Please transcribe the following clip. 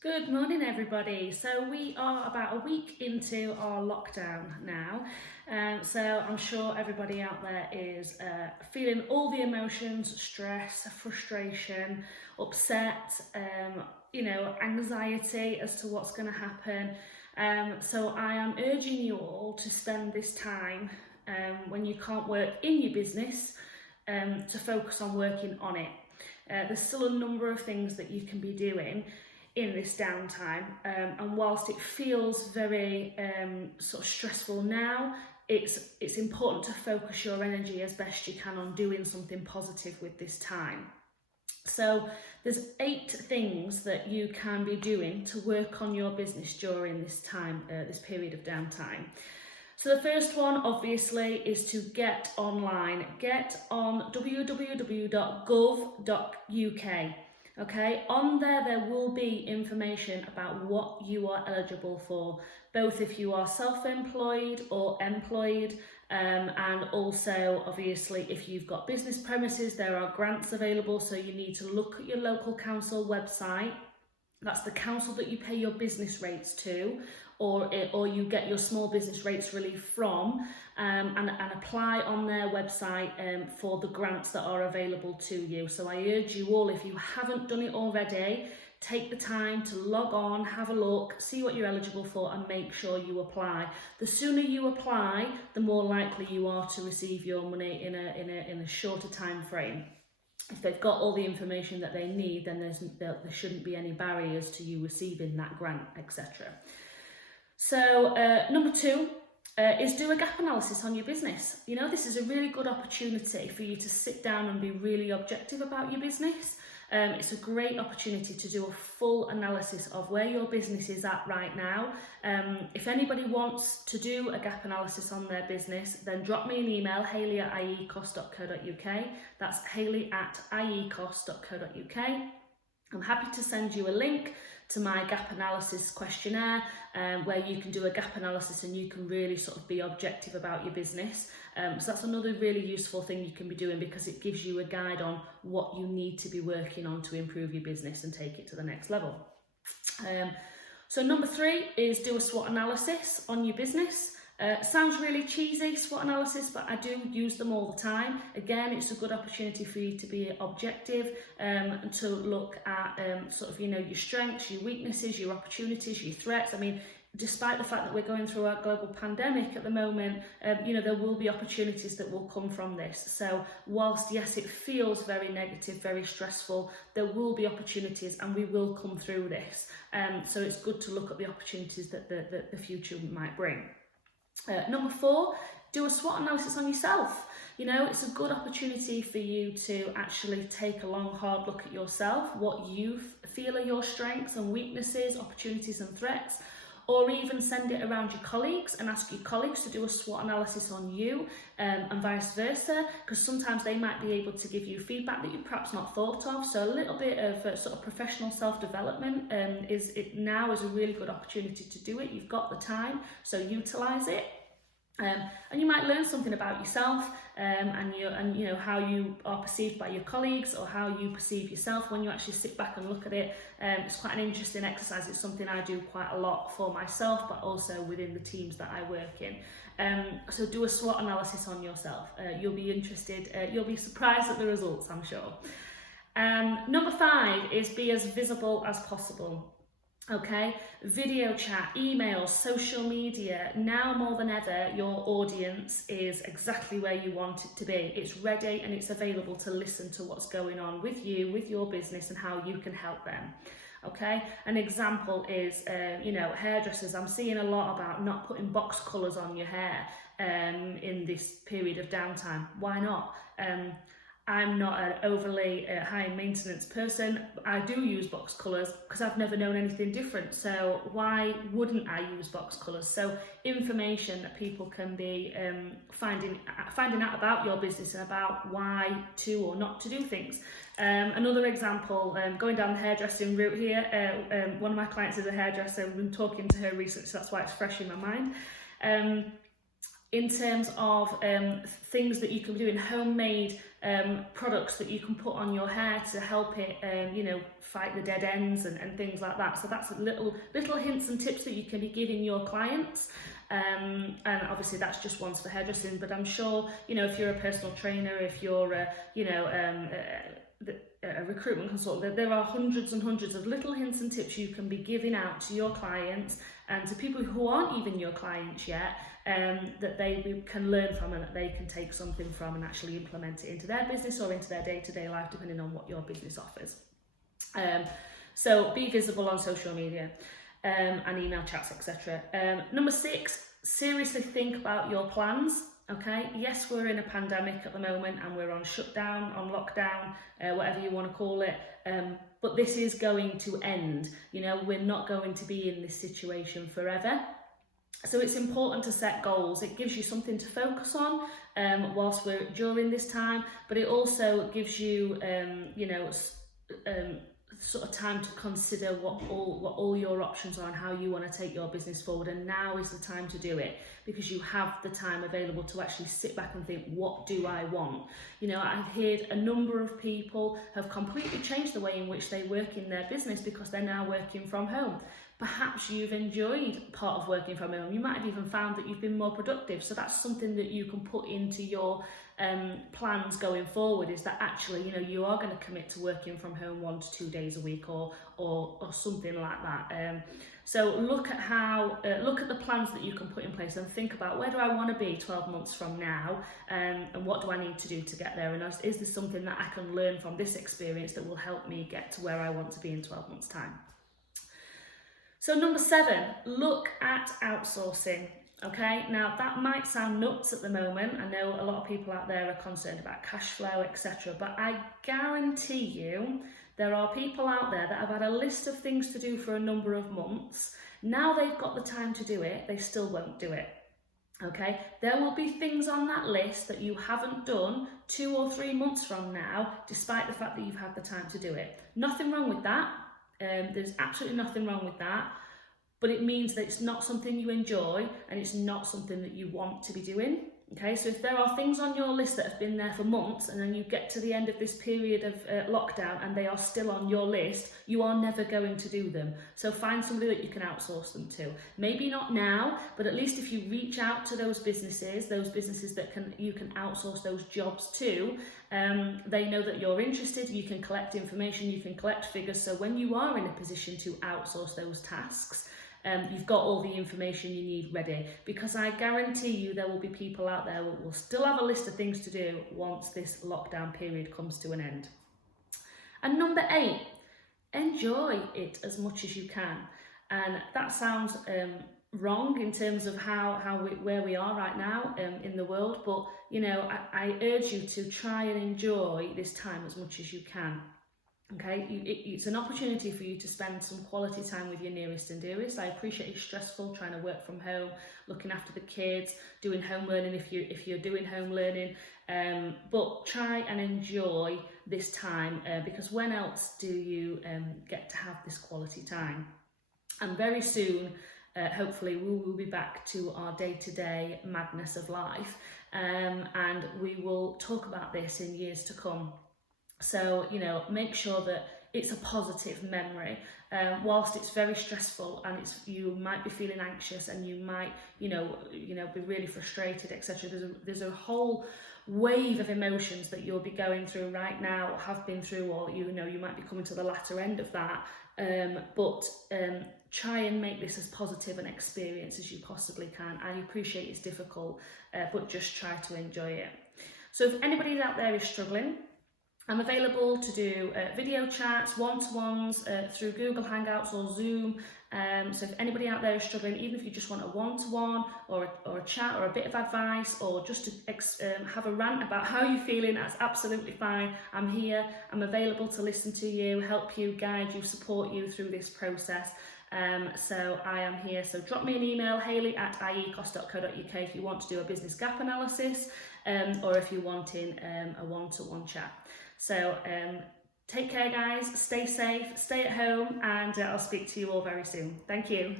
Good morning, everybody. So we are about a week into our lockdown now. So I'm sure everybody out there is feeling all the emotions, stress, frustration, upset, anxiety as to what's going to happen. So I am urging you all to spend this time when you can't work in your business to focus on working on it. There's still a number of things that you can be doing in this downtime, and whilst it feels very sort of stressful now, it's important to focus your energy as best you can on doing something positive with this time. So there's 8 things that you can be doing to work on your business during this time, this period of downtime. So the first one, obviously, is to get online. Get on www.gov.uk. Okay, on there will be information about what you are eligible for, both if you are self-employed or employed, and also obviously if you've got business premises, there are grants available, so you need to look at your local council website. That's the council that you pay your business rates to, or you get your small business rates relief from, and apply on their website for the grants that are available to you. So I urge you all, if you haven't done it already, take the time to log on, have a look, see what you're eligible for, and make sure you apply. The sooner you apply, the more likely you are to receive your money in a shorter time frame. If they've got all the information that they need, then there shouldn't be any barriers to you receiving that grant, etc. So number 2 is do a gap analysis on your business. You know, this is a really good opportunity for you to sit down and be really objective about your business. It's a great opportunity to do a full analysis of where your business is at right now. If anybody wants to do a gap analysis on their business, then drop me an email, hayley@iecos.co.uk. That's hayley@iecos.co.uk. I'm happy to send you a link to my gap analysis questionnaire, where you can do a gap analysis and you can really sort of be objective about your business. So that's another really useful thing you can be doing, because it gives you a guide on what you need to be working on to improve your business and take it to the next level. So number 3 is do a SWOT analysis on your business. Sounds really cheesy, SWOT analysis, but I do use them all the time. Again, it's a good opportunity for you to be objective, and to look at your strengths, your weaknesses, your opportunities, your threats. I mean, despite the fact that we're going through our global pandemic at the moment, there will be opportunities that will come from this. So whilst, yes, it feels very negative, very stressful, there will be opportunities and we will come through this. So it's good to look at the opportunities that the future might bring. Number 4, do a SWOT analysis on yourself. You know, it's a good opportunity for you to actually take a long, hard look at yourself, what you feel are your strengths and weaknesses, opportunities and threats, or even send it around your colleagues and ask your colleagues to do a SWOT analysis on you, and vice versa, because sometimes they might be able to give you feedback that you perhaps not thought of. So a little bit of sort of professional self-development is a really good opportunity to do it. You've got the time, so utilise it. And you might learn something about yourself, and how you are perceived by your colleagues, or how you perceive yourself when you actually sit back and look at it. It's quite an interesting exercise. It's something I do quite a lot for myself, but also within the teams that I work in. So do a SWOT analysis on yourself. You'll be interested. You'll be surprised at the results, I'm sure. Number 5 is be as visible as possible. Okay, video chat, emails, social media. Now more than ever, your audience is exactly where you want it to be. It's ready and it's available to listen to what's going on with you, with your business, and how you can help them. Okay, an example is, hairdressers. I'm seeing a lot about not putting box colours on your hair in this period of downtime. Why not? I'm not an overly high maintenance person. I do use box colours because I've never known anything different. So why wouldn't I use box colours? So information that people can be finding out about your business and about why to or not to do things. Another example, going down the hairdressing route here. One of my clients is a hairdresser. I've been talking to her recently, so that's why it's fresh in my mind. in terms of things that you can do in homemade products that you can put on your hair to help it, you know, fight the dead ends and things like that. So that's little hints and tips that you can be giving your clients. And obviously that's just ones for hairdressing, but I'm sure, you know, if you're a personal trainer, if you're a recruitment consultant, there are hundreds and hundreds of little hints and tips you can be giving out to your clients and to people who aren't even your clients yet, that they can learn from and that they can take something from and actually implement it into their business or into their day-to-day life, depending on what your business offers. So be visible on social media and email chats, etc. Number 6, seriously think about your plans. Okay, yes, we're in a pandemic at the moment and we're on shutdown, on lockdown, whatever you want to call it, but this is going to end. You know, we're not going to be in this situation forever. So it's important to set goals. It gives you something to focus on whilst we're during this time, but it also gives you, sort of time to consider what all your options are and how you want to take your business forward. And now is the time to do it, because you have the time available to actually sit back and think, what do I want? You know, I've heard a number of people have completely changed the way in which they work in their business because they're now working from home. Perhaps you've enjoyed part of working from home. You might have even found that you've been more productive. So that's something that you can put into your plans going forward, is that actually, you know, you are going to commit to working from home 1 to 2 days a week or something like that. So look at the plans that you can put in place and think about, where do I want to be 12 months from now, and what do I need to do to get there, and is there something that I can learn from this experience that will help me get to where I want to be in 12 months time. So number 7, look at outsourcing. Okay, now that might sound nuts at the moment. I know a lot of people out there are concerned about cash flow, etc. But I guarantee you there are people out there that have had a list of things to do for a number of months. Now they've got the time to do it, they still won't do it. Okay, there will be things on that list that you haven't done 2 or 3 months from now, despite the fact that you've had the time to do it. Nothing wrong with that. There's absolutely nothing wrong with that. But it means that it's not something you enjoy and it's not something that you want to be doing. Okay, so if there are things on your list that have been there for months and then you get to the end of this period of lockdown and they are still on your list, you are never going to do them. So find somebody that you can outsource them to. Maybe not now, but at least if you reach out to those businesses that you can outsource those jobs to, they know that you're interested, you can collect information, you can collect figures. So when you are in a position to outsource those tasks, you've got all the information you need ready, because I guarantee you there will be people out there that will still have a list of things to do once this lockdown period comes to an end. And number 8, enjoy it as much as you can. And that sounds wrong in terms of where we are right now in the world, but you know, I urge you to try and enjoy this time as much as you can. Okay, it's an opportunity for you to spend some quality time with your nearest and dearest. I appreciate it's stressful trying to work from home, looking after the kids, doing home learning if you're doing home learning, but try and enjoy this time, because when else do you get to have this quality time? And very soon, hopefully we will be back to our day-to-day madness of life, and we will talk about this in years to come. So, you know, make sure that it's a positive memory. Whilst it's very stressful and you might be feeling anxious and you might, you know, be really frustrated, etc. There's a whole wave of emotions that you'll be going through right now, or have been through, or you might be coming to the latter end of that. But try and make this as positive an experience as you possibly can. I appreciate it's difficult, but just try to enjoy it. So if anybody out there is struggling, I'm available to do video chats, one-to-ones through Google Hangouts or Zoom. So if anybody out there is struggling, even if you just want a one-to-one or a chat or a bit of advice, or just to have a rant about how you're feeling, that's absolutely fine. I'm here, I'm available to listen to you, help you, guide you, support you through this process. So I am here. So drop me an email, hayley@iecos.co.uk if you want to do a business gap analysis, or if you're wanting a one-to-one chat. So take care, guys, stay safe, stay at home, and I'll speak to you all very soon. Thank you.